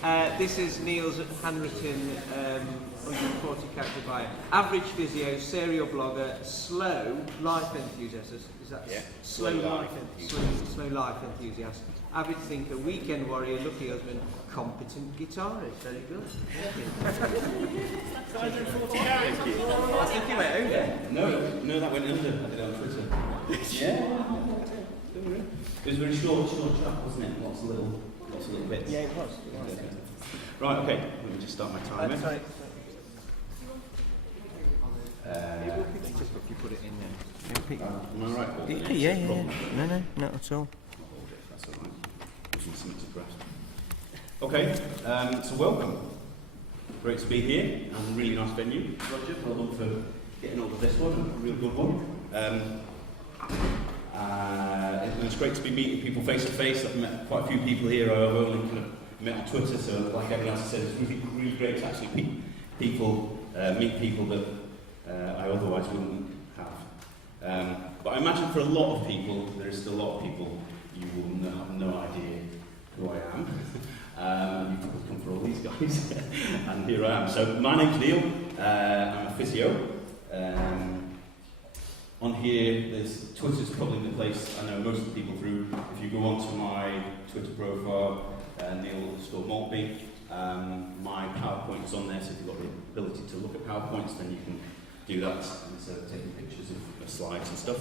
This is Neil's handwritten 140 character bio. Average physio, serial blogger, slow life enthusiast. Is that slow life enthusiast? Slow life enthusiast. Avid thinker, weekend warrior, lucky husband, competent guitarist. Very good. 140 characters. I think you went over. No, that went under. I did it on Twitter. Yeah. It was very short chat, wasn't it? Lots of little bits. Yeah, it was. Right, okay. Let me just start my timer. That's right. It will pick it up if you put it in there. Am I right, Paul? Yeah. No, not at all. That's all right. Something to grasp. Okay, so welcome. Great to be here, and a really nice venue. Roger, well done for getting hold of this one, a real good one. And it's great to be meeting people face to face. I've met quite a few people here who I've only kind of met on Twitter, so like everyone else said, it's really great to actually meet people that I otherwise wouldn't have. But I imagine for a lot of people, there is still a lot of people you will have no idea who I am. You've probably come for all these guys, and here I am. So my name's Neil, I'm a physio. On here, Twitter's probably the place I know most of the people through. If you go onto my Twitter profile, Neil_Maltby, my PowerPoint is on there, so if you've got the ability to look at PowerPoints, then you can do that instead of taking pictures of slides and stuff.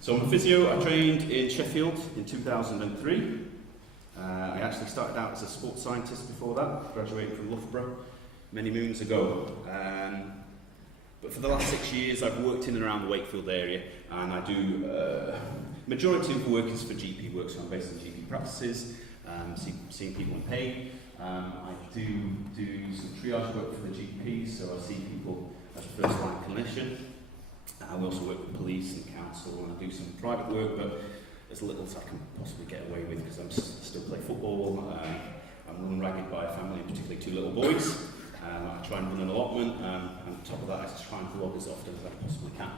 So I'm a physio. I trained in Sheffield in 2003. I actually started out as a sports scientist before that, graduated from Loughborough many moons ago. But for the last 6 years, I've worked in and around the Wakefield area, and I do majority of the work is for GP work, so I'm based in GP practices, seeing people in pain. I do some triage work for the GPs, so I see people as a first-line clinician. I also work with police and council, and I do some private work, but as little as I can possibly get away with because I still play football. I'm run ragged by a family, particularly 2 little boys. I try and run an allotment, and on top of that I try and vlog as often as I possibly can.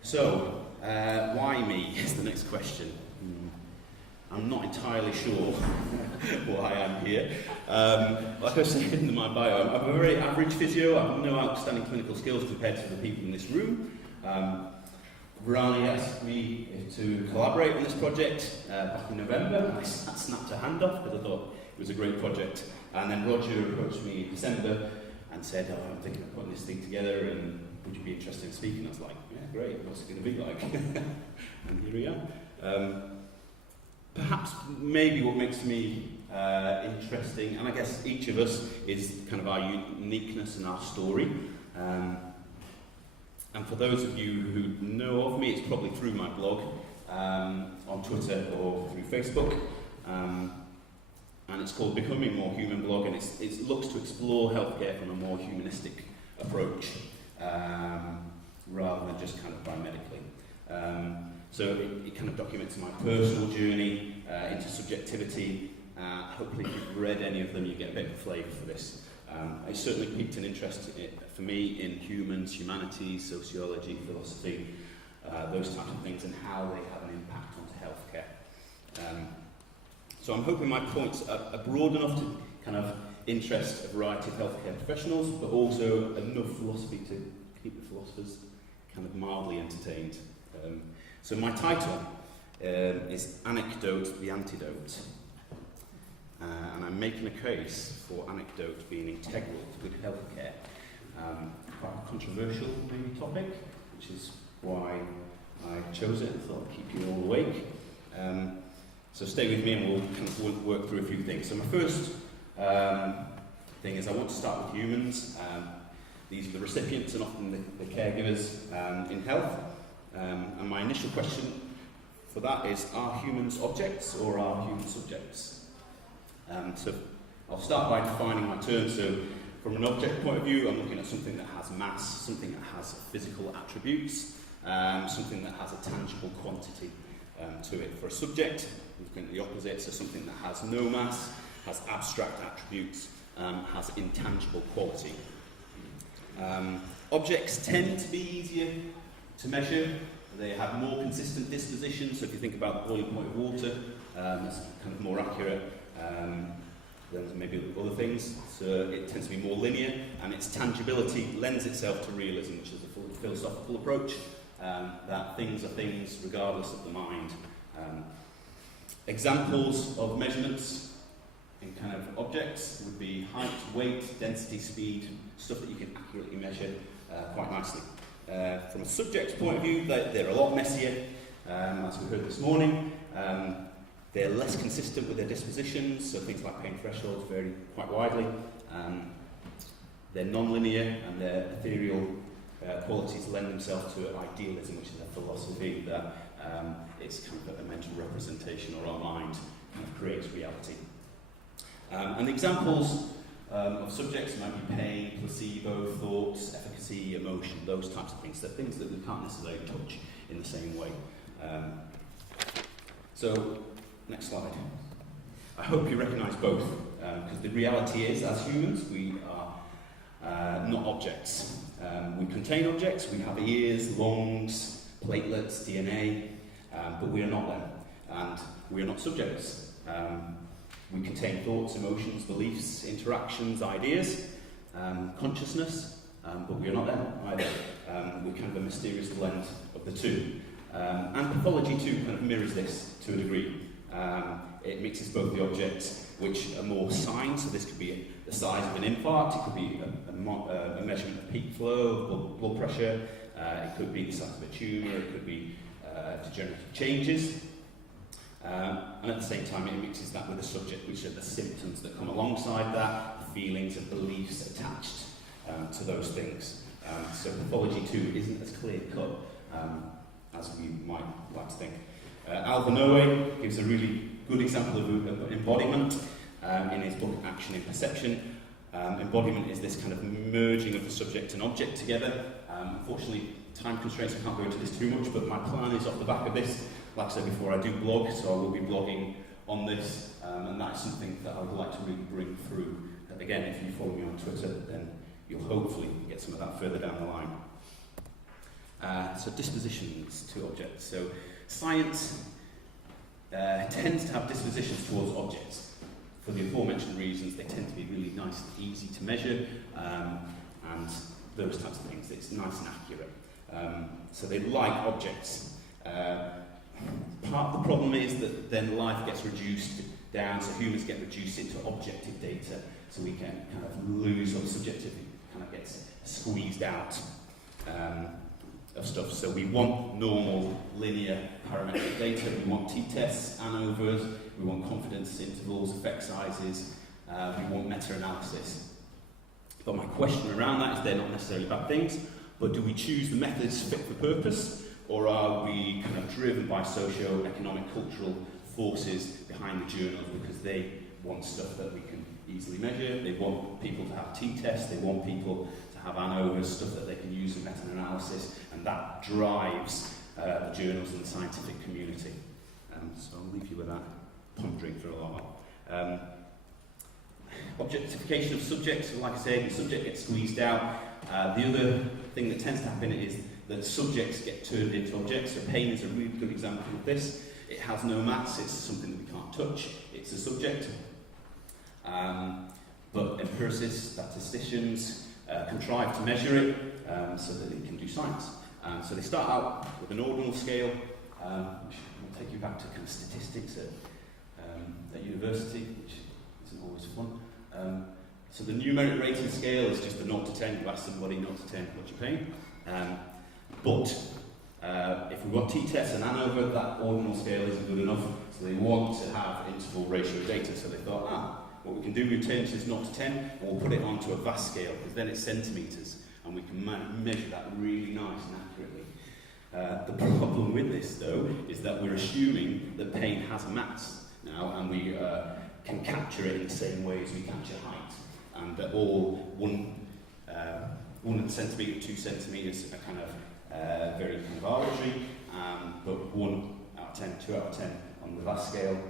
So, why me is the next question. I'm not entirely sure why I'm here. Like I said in my bio, I'm a very average physio. I have no outstanding clinical skills compared to the people in this room. Rani asked me to collaborate on this project back in November, and I snapped her hand off because I thought it was a great project. And then Roger approached me in December and said, oh, I'm thinking of putting this thing together, and would you be interested in speaking? I was like, yeah, great, what's it going to be like? And here we are. Perhaps maybe what makes me interesting, and I guess each of us, is kind of our uniqueness and our story. And for those of you who know of me, it's probably through my blog, on Twitter or through Facebook. And it's called Becoming More Human blog, and it looks to explore healthcare from a more humanistic approach, rather than just kind of biomedically. So it kind of documents my personal journey into subjectivity. Hopefully if you've read any of them, you get a bit of a flavour for this. It certainly piqued an interest for me in humans, humanities, sociology, philosophy, those types of things, and how they have an impact onto healthcare. So I'm hoping my points are broad enough to kind of interest a variety of healthcare professionals, but also enough philosophy to keep the philosophers kind of mildly entertained. So my title is Anecdote, the Antidote. And I'm making a case for anecdote being integral to good healthcare. Quite a controversial maybe topic, which is why I chose it and thought I'd keep you all awake. So stay with me and we'll kind of work through a few things. So my first thing is I want to start with humans. These are the recipients and often the caregivers in health. And my initial question for that is, are humans objects or are humans subjects? So I'll start by defining my term. So from an object point of view, I'm looking at something that has mass, something that has physical attributes, something that has a tangible quantity to it. For a subject, I'm looking at the opposite, so something that has no mass, has abstract attributes, has intangible quality. Objects tend to be easier to measure. They have more consistent disposition, so if you think about the boiling point of water, It's kind of more accurate than maybe other things. So it tends to be more linear, and its tangibility lends itself to realism, which is a philosophical approach, that things are things regardless of the mind. Examples of measurements in kind of objects would be height, weight, density, speed, stuff that you can accurately measure quite nicely. From a subject's point of view, they're a lot messier, as we heard this morning. They're less consistent with their dispositions, so things like pain thresholds vary quite widely. They're non-linear, and their ethereal qualities lend themselves to idealism, which is a philosophy that it's kind of a mental representation, or our mind kind of creates reality. And the examples of subjects might be pain, placebo, thoughts, efficacy, emotion, those types of things. They're things that we can't necessarily touch in the same way. So, next slide. I hope you recognise both, because the reality is, as humans, we are not objects. We contain objects, we have ears, lungs, platelets, DNA, but we are not them, and we are not subjects. We contain thoughts, emotions, beliefs, interactions, ideas, consciousness, but we are not them either. We're kind of a mysterious blend of the two. And pathology too kind of mirrors this to a degree. It mixes both the objects which are more signs, so this could be the size of an infarct, it could be a measurement of peak flow, blood pressure, it could be the size of a tumour, it could be degenerative changes. And at the same time, it mixes that with the subject, which are the symptoms that come alongside that, the feelings and beliefs attached to those things. So pathology too isn't as clear-cut as we might like to think. Alvanoe gives a really good example of embodiment in his book Action in Perception. Embodiment is this kind of merging of the subject and object together. Unfortunately, time constraints, I can't go into this too much, but my plan is off the back of this. Like I said before, I do blog, so I will be blogging on this, and that's something that I would like to really bring through. Again, if you follow me on Twitter, then you'll hopefully get some of that further down the line. So dispositions to objects. So science tends to have dispositions towards objects. For the aforementioned reasons, they tend to be really nice and easy to measure, and those types of things. It's nice and accurate. So they like objects. Part of the problem is that then life gets reduced down, so humans get reduced into objective data, so we can kind of lose, or subjective kind of gets squeezed out of stuff. So we want normal, linear, parametric data, we want t-tests, ANOVAs, we want confidence intervals, effect sizes, we want meta-analysis. But my question around that is they're not necessarily bad things, but do we choose the methods fit for purpose? Or are we kind of driven by socio-economic, cultural forces behind the journals because they want stuff that we can easily measure, they want people to have t-tests, they want people to have ANOVAs, stuff that they can use in meta-analysis, and that drives the journals and the scientific community. So I'll leave you with that pondering for a while. Objectification of subjects, like I said, the subject gets squeezed out. The other thing that tends to happen is that subjects get turned into objects. So pain is a really good example of this. It has no mass, it's something that we can't touch, it's a subject. But empiricists, statisticians contrive to measure it so that they can do science. So they start out with an ordinal scale, which will take you back to kind of statistics at university, which isn't always fun. So the numeric rating scale is just the 0 to 10. You ask somebody 0 to 10, what's your pain? But if we want t-tests and ANOVA, that ordinal scale isn't good enough, so they want to have interval ratio data. So they thought, what we can do, we change this 0 to 10, and we'll put it onto a VAS scale, because then it's centimetres, and we can measure that really nice and accurately. The problem with this, though, is that we're assuming that pain has mass now, and we can capture it in the same way as we capture height, and that all 1 centimetre, 2 centimetres are kind of very kind of arbitrary, but 1 out of 10, 2 out of 10 on the VAS scale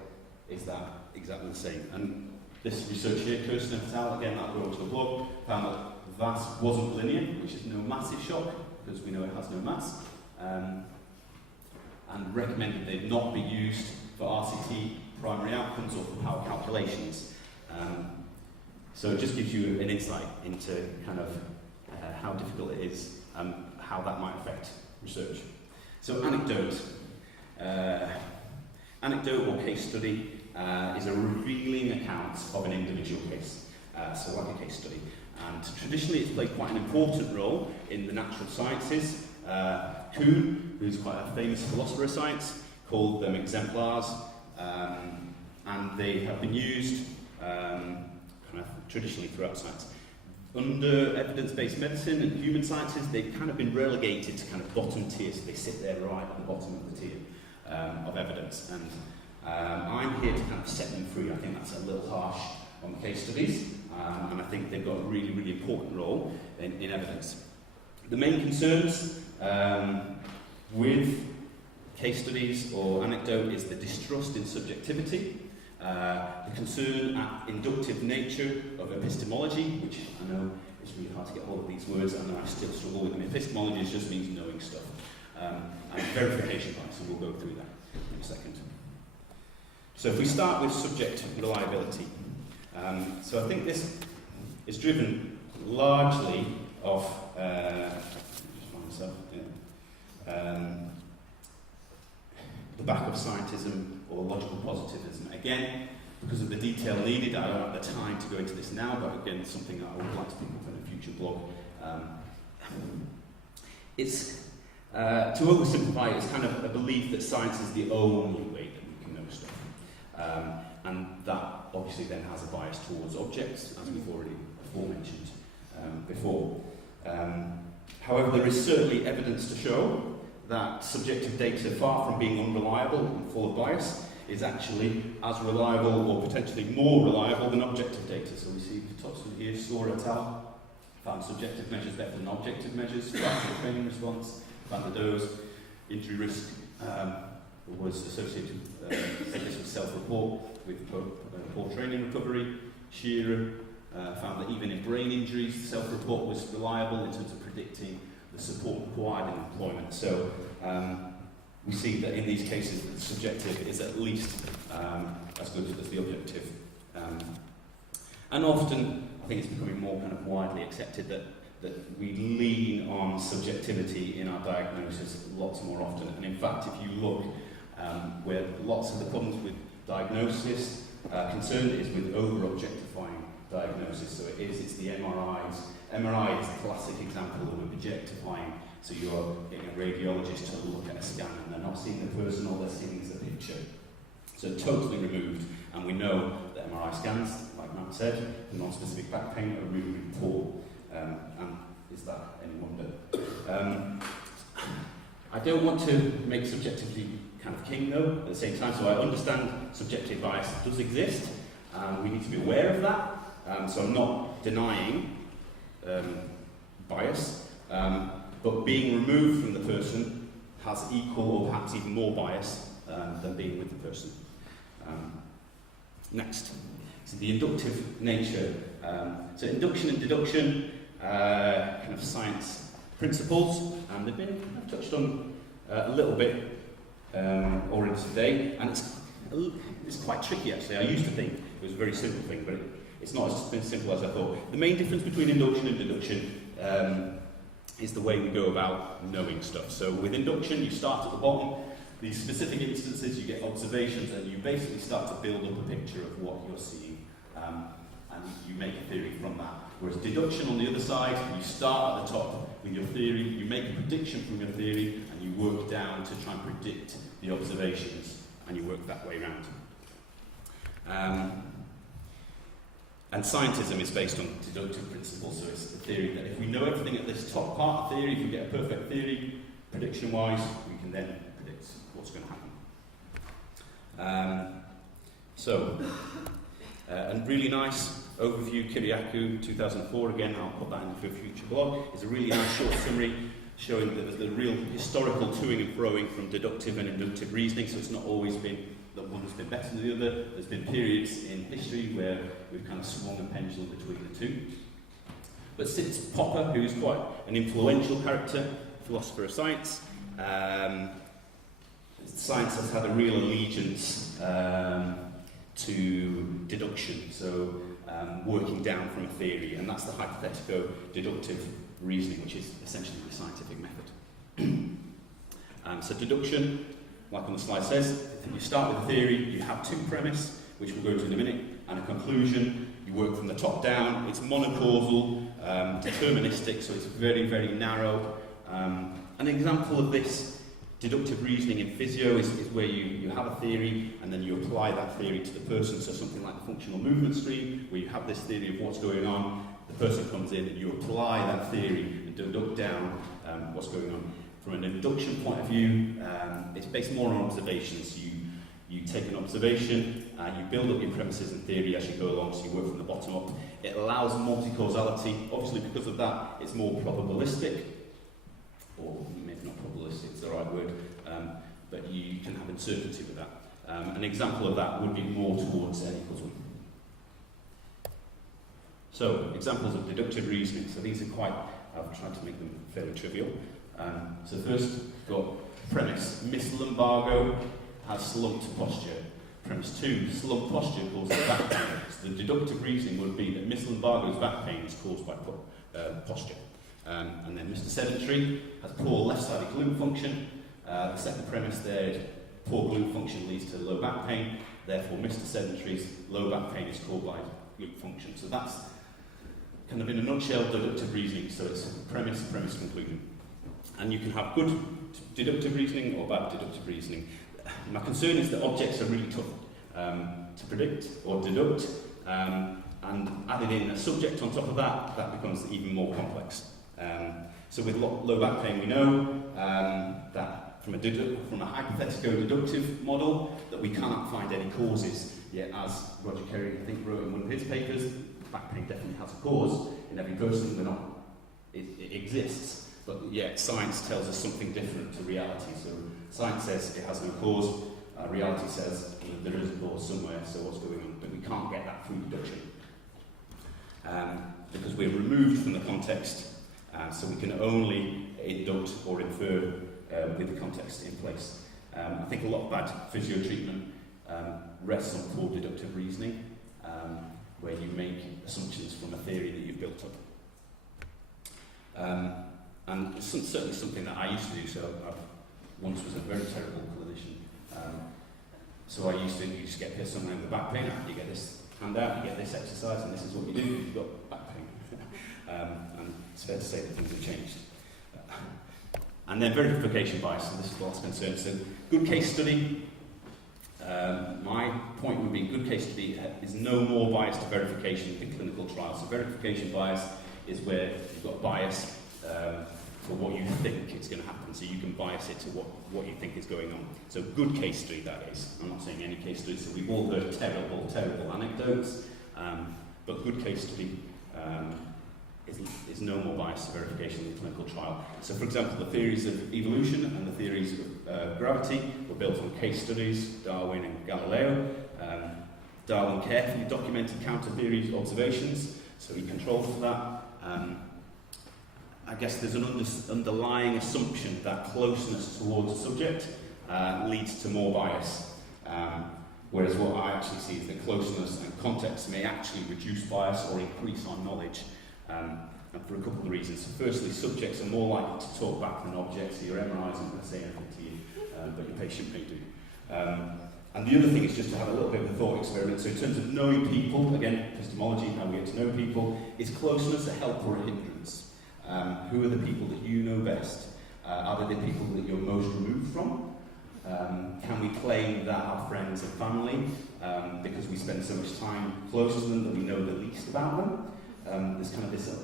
is that exactly the same. And this research here, Kirsten et al., again, that'll go onto the blog, found that VAS wasn't linear, which is no massive shock, because we know it has no mass, and recommended they not be used for RCT primary outcomes or for power calculations. So it just gives you an insight into kind of how difficult it is and how that might affect research. So anecdote. Anecdote or case study is a revealing account of an individual case, so like a case study. And traditionally it's played quite an important role in the natural sciences. Kuhn, who's quite a famous philosopher of science, called them exemplars, and they have been used kind of traditionally throughout science. Under evidence-based medicine and human sciences, they've kind of been relegated to kind of bottom tier, so they sit there right at the bottom of the tier of evidence. And I'm here to kind of set them free. I think that's a little harsh on the case studies, and I think they've got a really, really important role in evidence. The main concerns with case studies or anecdote is the distrust in subjectivity, the concern at inductive nature of epistemology, which I know it's really hard to get hold of these words, I know I still struggle with them. Epistemology just means knowing stuff. And verification bias, and we'll go through that in a second. So if we start with subject reliability, so I think this is driven largely off, the back of scientism or logical positivism. Again, because of the detail needed, I don't have the time to go into this now, but again, it's something that I would like to pick up in a future blog. It's, to oversimplify it, it's kind of a belief that science is the only way that we can know stuff. And that obviously then has a bias towards objects, as we've already aforementioned before. However, there is certainly evidence to show that subjective data, far from being unreliable and full of bias, is actually as reliable or potentially more reliable than objective data. So we see the top one here, Sora et al. Found subjective measures better than objective measures, faster training response, found that those injury risk was associated with self-report with poor training recovery. Shearer found that even in brain injuries, self-report was reliable in terms of predicting the support required in employment. So we see that in these cases, the subjective is at least as good as the objective. And often, I think it's becoming more kind of widely accepted that we lean on subjectivity in our diagnosis lots more often. And in fact, if you look where lots of the problems with diagnosis concerned is with over-objectifying diagnosis. So it's the MRIs. MRI is a classic example of objectifying. So you're getting a radiologist to look at a scan and they're not seeing the person, all they're seeing is a picture. So totally removed. And we know that MRI scans, like Matt said, for non-specific back pain are really, really poor. And is that any wonder? I don't want to make subjectivity kind of king though, at the same time, so I understand subjective bias does exist, and we need to be aware of that. So I'm not denying bias, but being removed from the person has equal or perhaps even more bias than being with the person. Next, so the inductive nature. So induction and deduction, kind of science principles, and they've been kind of touched on a little bit already today, and it's quite tricky actually. I used to think it was a very simple thing, but it's not as simple as I thought. The main difference between induction and deduction is the way we go about knowing stuff. So with induction, you start at the bottom. These specific instances, you get observations, and you basically start to build up a picture of what you're seeing, and you make a theory from that. Whereas deduction, on the other side, you start at the top with your theory, you make a prediction from your theory, and you work down to try and predict the observations, and you work that way around. And scientism is based on deductive principles, so it's the theory that if we know everything at this top part of theory, if we get a perfect theory, prediction-wise, we can then predict what's going to happen. And really nice overview, Kiriakou, 2004, again, I'll put that into a future blog, is a really nice short summary showing that there's the real historical toing and froing from deductive and inductive reasoning, so it's not always been that one has been better than the other. There's been periods in history where we've kind of swung the pendulum between the two. But since Popper, who is quite an influential character, philosopher of science, science has had a real allegiance to deduction, so working down from a theory, and that's the hypothetico-deductive reasoning, which is essentially the scientific method. So deduction, like on the slide says, you start with a theory, you have two premises, which we'll go into in a minute, and a conclusion. You work from the top down, it's monocausal, deterministic, so it's very, very narrow. An example of this deductive reasoning in physio is where you have a theory and then you apply that theory to the person, so something like the functional movement stream, where you have this theory of what's going on, the person comes in and you apply that theory and deduct down what's going on. From an induction point of view, it's based more on observations. You take an observation, you build up your premises and theory as you go along, so you work from the bottom up. It allows multi-causality. Obviously, because of that, it's more probabilistic, or maybe not probabilistic, it's the right word, but you can have uncertainty with that. An example of that would be more towards n equals 1. So, examples of deductive reasoning. So these are quite, I've tried to make them fairly trivial. So first, we've got premise. Miss Lumbago has slumped posture. Premise 2, slumped posture causes back pain. So the deductive reasoning would be that Miss Lumbago's back pain is caused by posture. And then Mr. Sedentary has poor left-sided glute function. The second premise there is poor glute function leads to low back pain. Therefore, Mr. Sedentary's low back pain is caused by glute function. So that's kind of in a nutshell deductive reasoning. So it's premise, conclusion. And you can have good deductive reasoning or bad deductive reasoning. My concern is that objects are really tough to predict or deduct, and added in a subject on top of that, that becomes even more complex. So with low back pain, we know that from a hypothetico-deductive model, that we cannot find any causes. Yet, as Roger Kerry, I think, wrote in one of his papers, back pain definitely has a cause in every person. It exists. But yet, science tells us something different to reality. So science says it has no cause, reality says there is a cause somewhere, so what's going on? But we can't get that through deduction. Because we're removed from the context, so we can only induct or infer with the context in place. I think a lot of bad physio treatment rests on poor deductive reasoning, where you make assumptions from a theory that you've built up. And it's certainly something that I used to do, so I once was a very terrible clinician. So I used to get here somewhere in the back pain, you get this handout, you get this exercise, and this is what you do if you've got back pain. And it's fair to say that things have changed. And then verification bias, and this is the last concern. So good case study. My point would be good case study is no more bias to verification than clinical trials. So verification bias is where you've got bias for what you think is going to happen, so you can bias it to what you think is going on. So good case study, that is. I'm not saying any case study, so we've all heard terrible anecdotes, but good case study is no more bias to verification than clinical trial. So for example, the theories of evolution and the theories of gravity were built on case studies, Darwin and Galileo. Darwin carefully documented counter-theory observations, so he controlled for that. I guess there's an underlying assumption that closeness towards a subject leads to more bias, whereas what I actually see is that closeness and context may actually reduce bias or increase our knowledge, and for a couple of reasons. So firstly, subjects are more likely to talk back than objects, so your MRI isn't going to say anything to you, but your patient may do. And the other thing is just to have a little bit of a thought experiment. So in terms of knowing people, again, epistemology, how we get to know people, is closeness a help or a hindrance? Who are the people that you know best? Are they the people that you're most removed from? Can we claim that our friends and family, because we spend so much time close to them, that we know the least about them? There's kind of this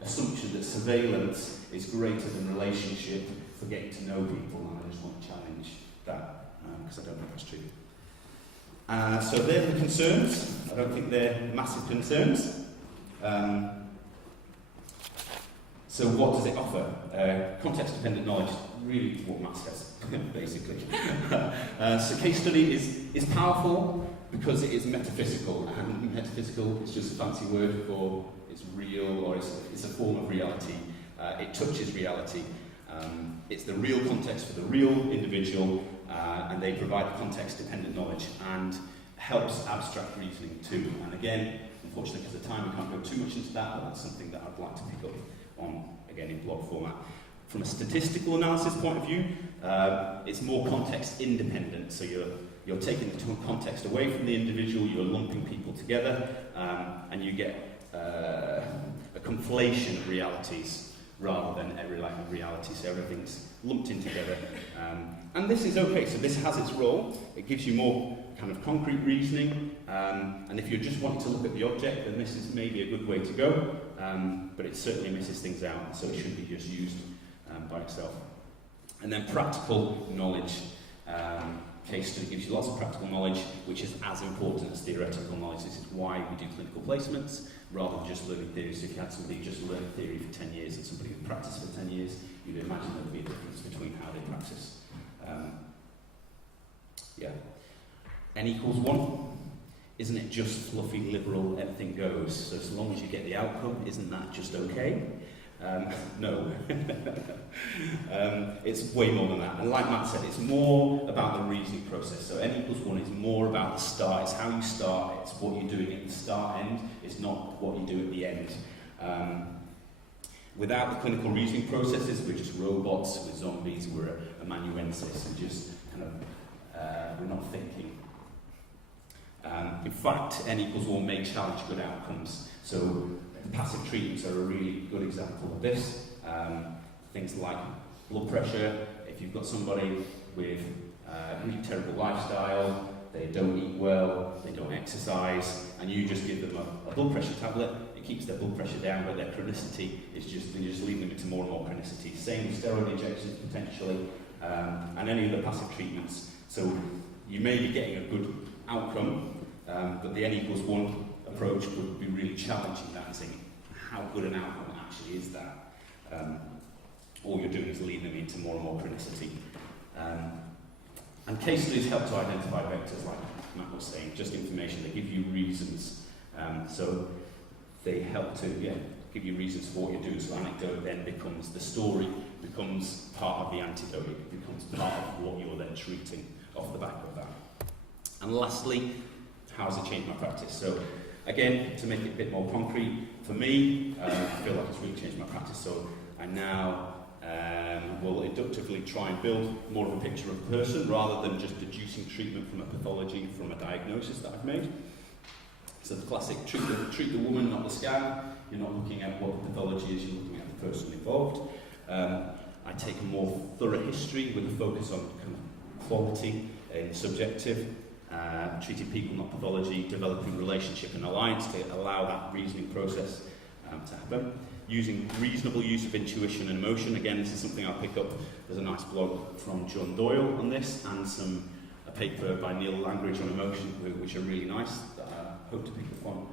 assumption that surveillance is greater than relationship for getting to know people, and I just want to challenge that, because I don't know if that's true. So they're the concerns. I don't think they're massive concerns. So what does it offer? Context-dependent knowledge, really what maths says, basically. So case study is powerful because it is metaphysical, and metaphysical is just a fancy word for it's real, or it's a form of reality. It touches reality. It's the real context for the real individual, and they provide the context-dependent knowledge. And helps abstract reasoning too. And again, unfortunately because of time we can't go too much into that, but that's something that I'd like to pick up on, again, in blog format. From a statistical analysis point of view, it's more context independent, so you're taking the context away from the individual, you're lumping people together, and you get a conflation of realities rather than a reality, so everything's lumped in together. And this is okay, so this has its role. It gives you more kind of concrete reasoning, and if you're just wanting to look at the object, then this is maybe a good way to go, but it certainly misses things out, so it should be just used by itself. And then practical knowledge. Case study gives you lots of practical knowledge, which is as important as theoretical knowledge. This is why we do clinical placements, rather than just learning theory. So if you had somebody just learn theory for 10 years and somebody who practiced for 10 years, you'd imagine there would be a difference between how they practice. Yeah. N=1. Isn't it just fluffy, liberal, everything goes? So as long as you get the outcome, isn't that just okay? No. It's way more than that. And like Matt said, it's more about the reasoning process. So N=1 is more about the start. It's how you start. It's what you're doing at the start end. It's not what you do at the end. Without the clinical reasoning processes, we're just robots, we're zombies, we're amanuensis, and just kind of, we're not thinking. In fact, N=1 may challenge good outcomes. So passive treatments are a really good example of this. Things like blood pressure. If you've got somebody with a really terrible lifestyle, they don't eat well, they don't exercise, and you just give them a blood pressure tablet, it keeps their blood pressure down, but their chronicity is just, you're just leading them into more and more chronicity. Same with steroid injections potentially, and any other passive treatments. So you may be getting a good outcome, but the N=1 approach would be really challenging that and saying, how good an outcome actually is that? All you're doing is leading them into more and more chronicity. And case studies help to identify vectors, like Matt was saying, just information. They give you reasons. So they help to give you reasons for what you're doing. So anecdote then becomes, the story becomes part of the antidote. It becomes part of what you're then treating off the back of that. And lastly, how has it changed my practice? So again, to make it a bit more concrete, for me, I feel like it's really changed my practice. So I now will inductively try and build more of a picture of a person rather than just deducing treatment from a pathology from a diagnosis that I've made. So the classic, treat the woman, not the scan. You're not looking at what the pathology is, you're looking at the person involved. I take a more thorough history with a focus on kind of quality and subjective. Treating people, not pathology, developing relationship and alliance to allow that reasoning process to happen. Using reasonable use of intuition and emotion. Again, this is something I'll pick up. There's a nice blog from John Doyle on this, and a paper by Neil Langridge on emotion, which are really nice, that I hope to pick up on.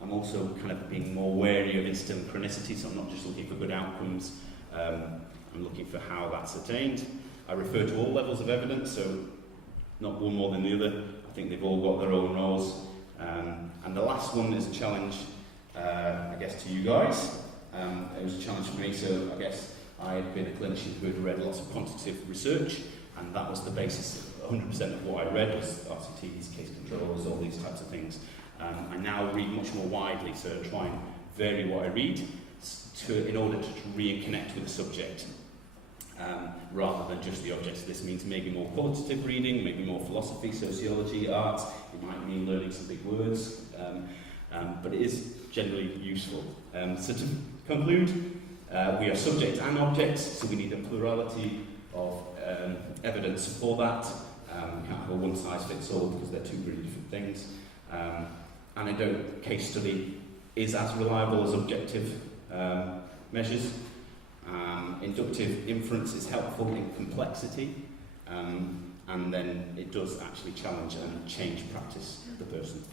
I'm also kind of being more wary of instant chronicity, so I'm not just looking for good outcomes, I'm looking for how that's attained. I refer to all levels of evidence, so not one more than the other. I think they've all got their own roles. And the last one is a challenge, I guess, to you guys. It was a challenge for me, so I guess I had been a clinician who had read lots of quantitative research, and that was the basis of 100% of what I read was RCTs, case controls, all these types of things. I now read much more widely, so I try and vary what I read in order to re-connect with the subject. Rather than just the objects. This means maybe more qualitative reading, maybe more philosophy, sociology, art. It might mean learning some big words, but it is generally useful. So to conclude, we are subject and objects, so we need a plurality of evidence for that. We can't have a one-size-fits-all because they're two really different things. Anecdote case study is as reliable as objective measures. Inductive inference is helpful in complexity, and then it does actually challenge and change practice of the person.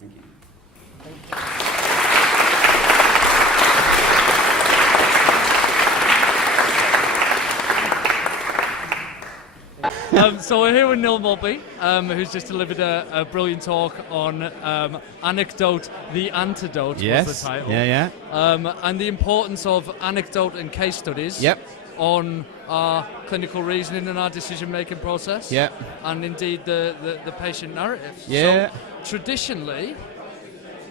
Thank you. So we're here with Neil Maltby, who's just delivered a brilliant talk on Anecdote, the Antidote, was the title. Yeah. And the importance of anecdote and case studies. Yep. on our clinical reasoning and our decision-making process. Yeah. And indeed the patient narrative. Yeah. So traditionally,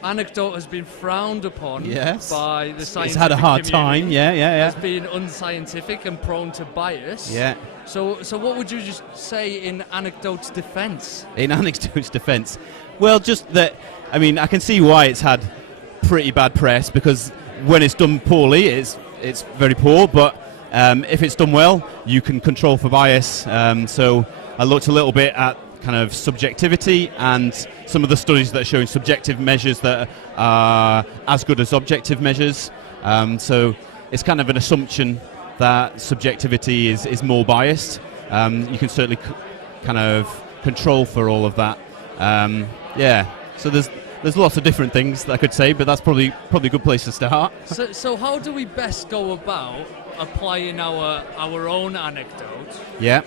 anecdote has been frowned upon Yes. by the scientific It's had a hard community time. Yeah. as being unscientific and prone to bias. Yeah. So what would you just say in anecdote's defence? In anecdote's defence, well, just that. I mean, I can see why it's had pretty bad press, because when it's done poorly, it's very poor. But if it's done well, you can control for bias. So I looked a little bit at kind of subjectivity and some of the studies that are showing subjective measures that are as good as objective measures. So it's kind of an assumption that subjectivity is more biased. You can certainly kind of control for all of that. So there's lots of different things that I could say, but that's probably a good place to start. So how do we best go about applying our own anecdote Yeah.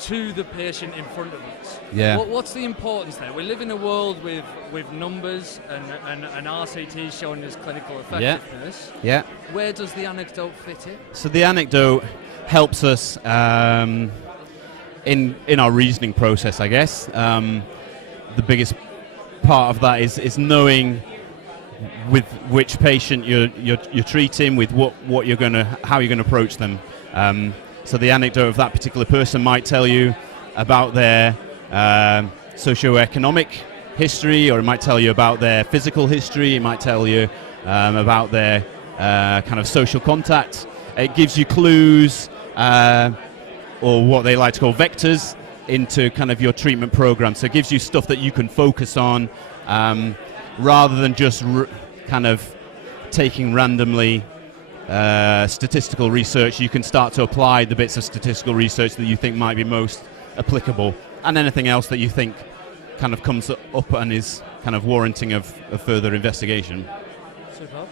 to the patient in front of us? Yeah. What's the importance there? We live in a world with numbers and RCT showing us clinical effectiveness. Yeah. Where does the anecdote fit in? So the anecdote helps us in our reasoning process, I guess. The biggest part of that is knowing with which patient you're treating, with how you're going to approach them. So the anecdote of that particular person might tell you about their socioeconomic history, or it might tell you about their physical history. It might tell you about their kind of social contact. It gives you clues, or what they like to call vectors, into kind of your treatment program. So it gives you stuff that you can focus on, rather than just kind of taking randomly statistical research. You can start to apply the bits of statistical research that you think might be most applicable, and anything else that you think kind of comes up and is kind of warranting of further investigation. Super.